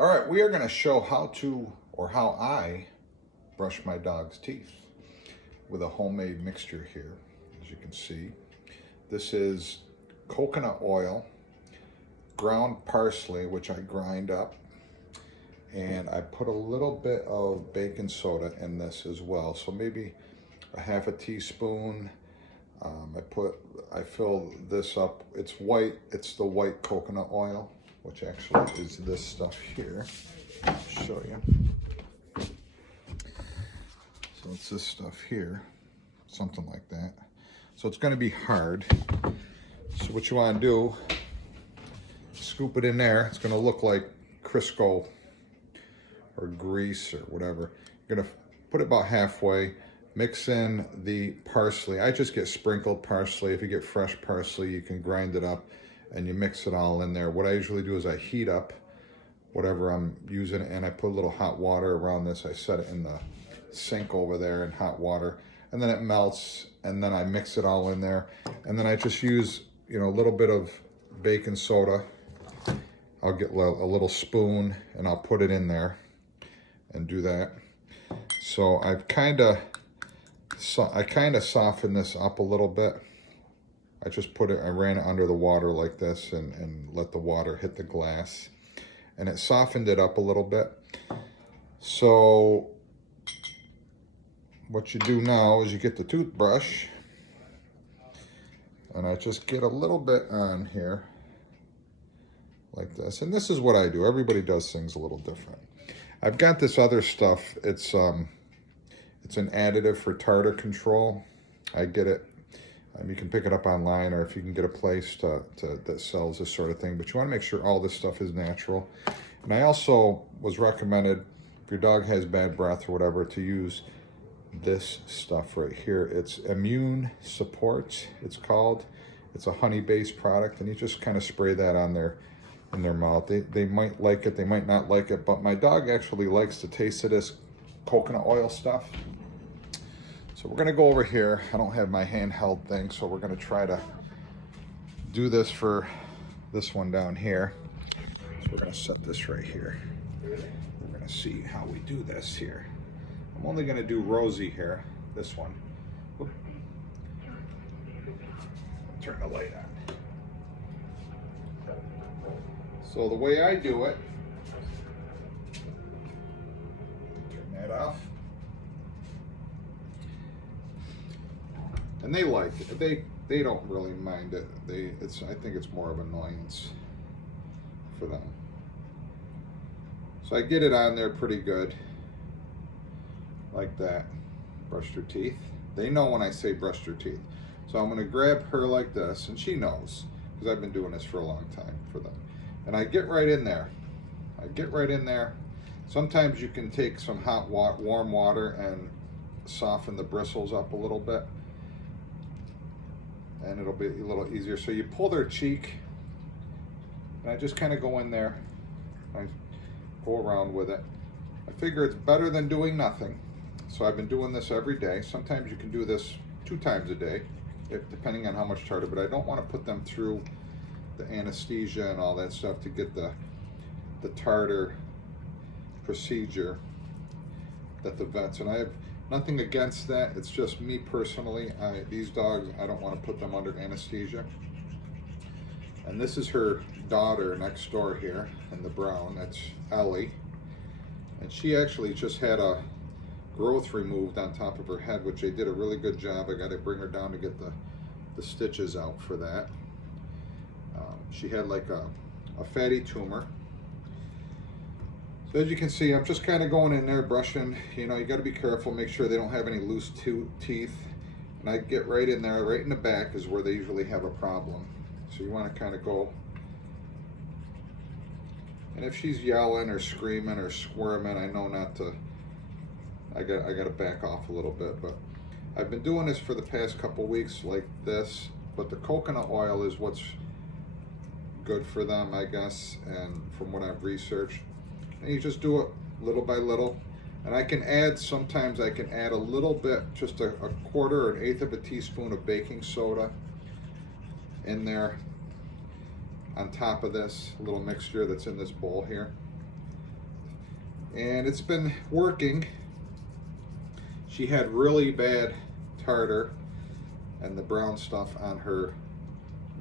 All right, we are going to show how to, or how I brush my dog's teeth with a homemade mixture here. As you can see, this is coconut oil, ground parsley, which I grind up, and I put a little bit of baking soda in this as well. So maybe a half a teaspoon. I fill this up. It's white. It's the white coconut oil, which actually is this stuff here. I'll show you. So it's this stuff here, something like that. So it's going to be hard. So what you want to do, scoop it in there. It's going to look like Crisco or grease or whatever. You're going to put it about halfway. Mix in the parsley. I just get sprinkled parsley. If you get fresh parsley, you can grind it up and you mix it all in there. What I usually do is I heat up whatever I'm using and I put a little hot water around this. I set it in the sink over there in hot water, and then it melts, and then I mix it all in there, and then I just use, a little bit of baking soda. I'll get a little spoon and I'll put it in there and do that. So I kind of soften this up a little bit. I just I ran it under the water like this and let the water hit the glass, and it softened it up a little bit. So what you do now is you get the toothbrush, and I just get a little bit on here like this. And this is what I do. Everybody does things a little different. I've got this other stuff. It's an additive for tartar control. I get it. You can pick it up online, or if you can get a place that sells this sort of thing. But you want to make sure all this stuff is natural. And I also was recommended, if your dog has bad breath or whatever, to use this stuff right here. It's Immune Support, it's called. It's a honey-based product, and you just kind of spray that on in their mouth. They might like it, they might not like it, but my dog actually likes the taste of this coconut oil stuff. So we're gonna go over here. I don't have my handheld thing, so we're gonna try to do this for this one down here. So we're gonna set this right here. We're gonna see how we do this here. I'm only gonna do Rosie here, this one. Oop. Turn the light on. So the way I do it, turn that off. And they like it. They don't really mind it. I think it's more of annoyance for them. So I get it on there pretty good, like that. Brush their teeth. They know when I say brush their teeth. So I'm gonna grab her like this, and she knows, because I've been doing this for a long time for them. And I get right in there. I get right in there. Sometimes you can take some warm water and soften the bristles up a little bit, and it'll be a little easier. So you pull their cheek, and I just kind of go in there. I go around with it. I figure it's better than doing nothing. So I've been doing this every day. Sometimes you can do this 2 times a day, depending on how much tartar, but I don't want to put them through the anesthesia and all that stuff to get the tartar procedure that the vets, and I have nothing against that. It's just me personally. These dogs, I don't want to put them under anesthesia. And this is her daughter next door here in the brown. That's Ellie. And she actually just had a growth removed on top of her head, which they did a really good job. I got to bring her down to get the stitches out for that. She had like a fatty tumor. So as you can see, I'm just kind of going in there, brushing. You got to be careful, make sure they don't have any loose teeth. And I get right in there, right in the back is where they usually have a problem. So you want to kind of go. And if she's yelling or screaming or squirming, I know not to. I got to back off a little bit. But I've been doing this for the past couple weeks like this. But the coconut oil is what's good for them, I guess, and from what I've researched. And you just do it little by little. And I can add, sometimes I can add a little bit, just a quarter or an eighth of a teaspoon of baking soda in there on top of this little mixture that's in this bowl here. and it's been working. She had really bad tartar and the brown stuff on her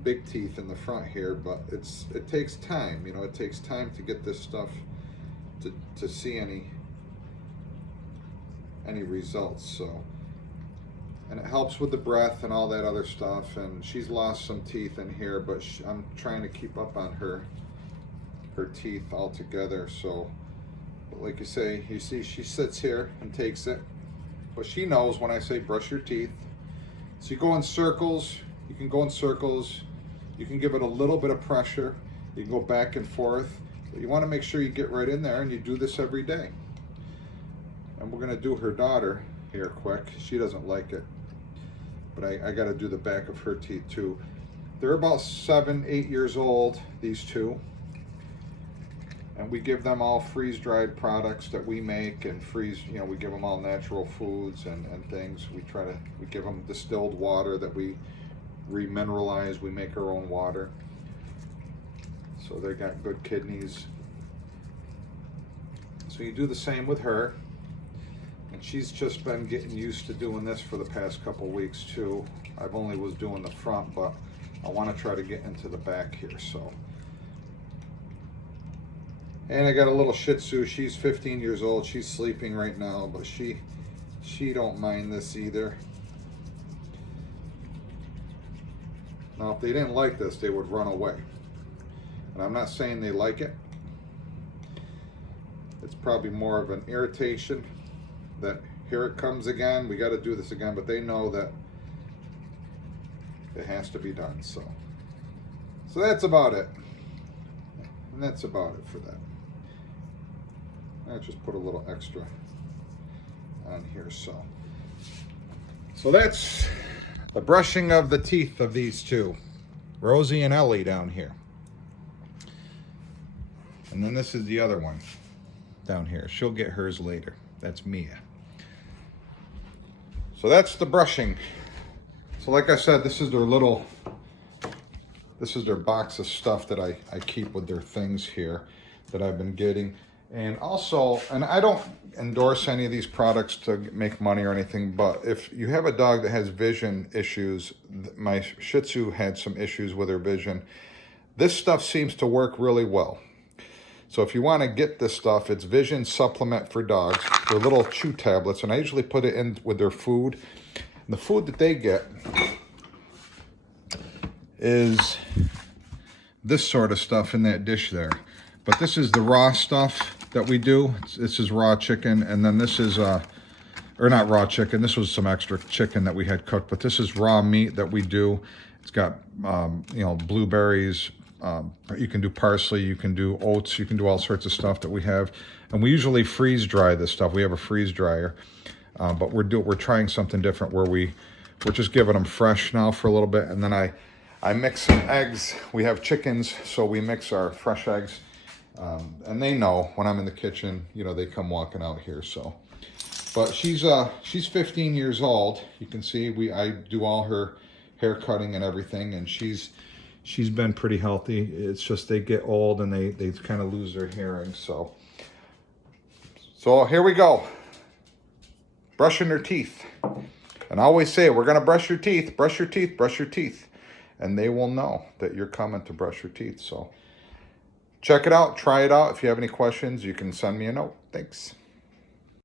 big teeth in the front here, but it takes time. You know, it takes time to get this stuff to see any results. So, and it helps with the breath and all that other stuff. And she's lost some teeth in here, but I'm trying to keep up on her teeth altogether. So, but like you see she sits here and takes it, but she knows when I say brush your teeth. So you go in circles. You can go in circles. You can give it a little bit of pressure. You can go back and forth. But you want to make sure you get right in there, and you do this every day. And we're going to do her daughter here quick. She doesn't like it, but I got to do the back of her teeth too. They're about 7, 8 years old, these two. And we give them all freeze-dried products that we make, and we give them all natural foods and things. We give them distilled water that we remineralize. We make our own water. So they got good kidneys. So you do the same with her. And she's just been getting used to doing this for the past couple weeks too. I've only was doing the front, but I want to try to get into the back here. So. And I got a little Shih Tzu. She's 15 years old. She's sleeping right now, but she don't mind this either. Now, if they didn't like this, they would run away. And I'm not saying they like it. It's probably more of an irritation that here it comes again. We got to do this again, but they know that it has to be done. So that's about it. And that's about it for that. I just put a little extra on here. So that's the brushing of the teeth of these two, Rosie and Ellie down here. And then this is the other one down here. She'll get hers later. That's Mia. So that's the brushing. So like I said, this is their box of stuff that I keep with their things here that I've been getting. And also, and I don't endorse any of these products to make money or anything, but if you have a dog that has vision issues, my Shih Tzu had some issues with her vision. This stuff seems to work really well. So if you want to get this stuff, it's Vision Supplement for Dogs. They're little chew tablets, and I usually put it in with their food. And the food that they get is this sort of stuff in that dish there. But this is the raw stuff that we do. This is raw chicken, and then this is, or not raw chicken, this was some extra chicken that we had cooked, but this is raw meat that we do. It's got, blueberries, you can do parsley, you can do oats, you can do all sorts of stuff that we have. And we usually freeze dry this stuff. We have a freeze dryer, but we're trying something different where we're just giving them fresh now for a little bit, and then I mix some eggs. We have chickens, so we mix our fresh eggs. And they know when I'm in the kitchen, they come walking out here. So, but she's 15 years old. You can see I do all her hair cutting and everything, and she's been pretty healthy. It's just they get old and they kind of lose their hearing. So here we go, brushing their teeth. And I always say, we're gonna brush your teeth, brush your teeth, brush your teeth, and they will know that you're coming to brush your teeth. So check it out, try it out. If you have any questions, you can send me a note. Thanks.